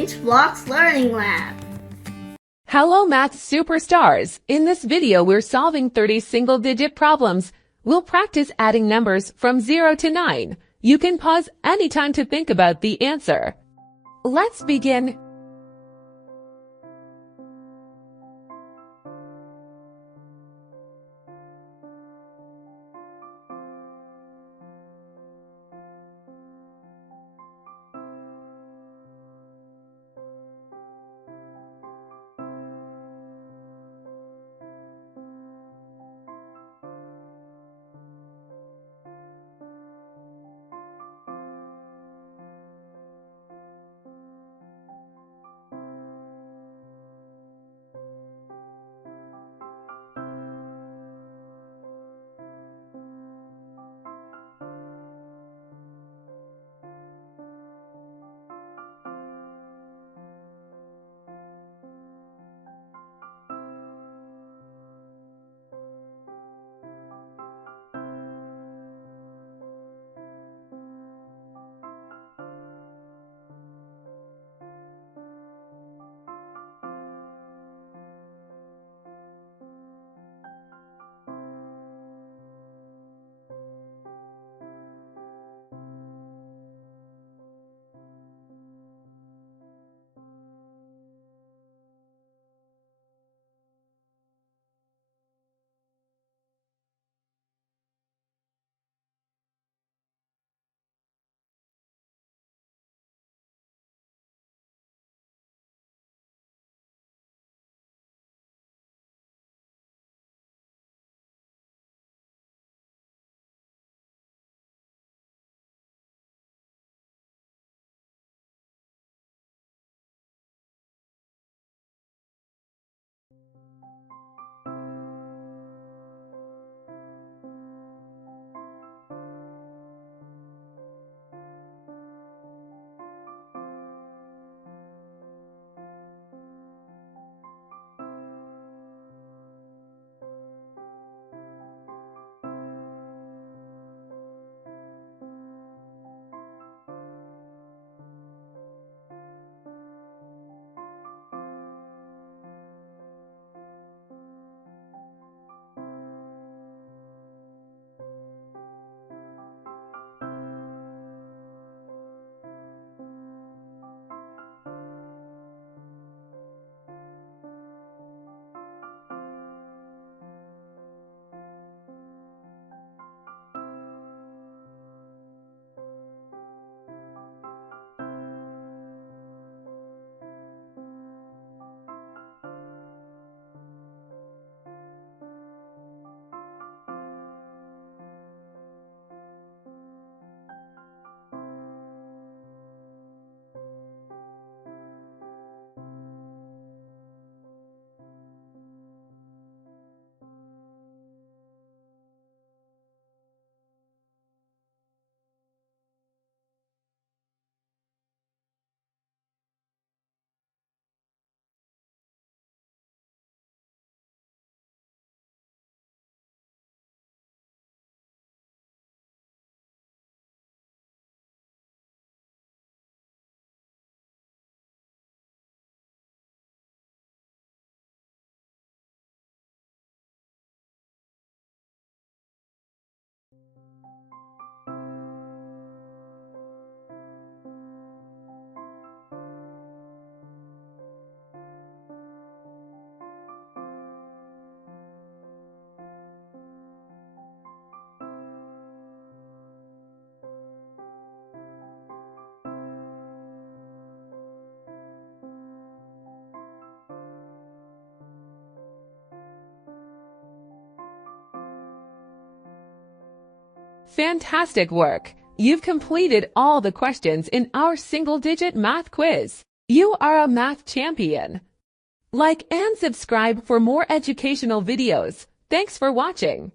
It's Vlog's Learning Lab. Hello Math Superstars! In this video, we're solving 30 single-digit problems. We'll practice adding numbers from 0 to 9. You can pause anytime to think about the answer. Let's begin. Fantastic work! You've completed all the questions in our single-digit math quiz. You are a math champion. Like and subscribe for more educational videos. Thanks for watching.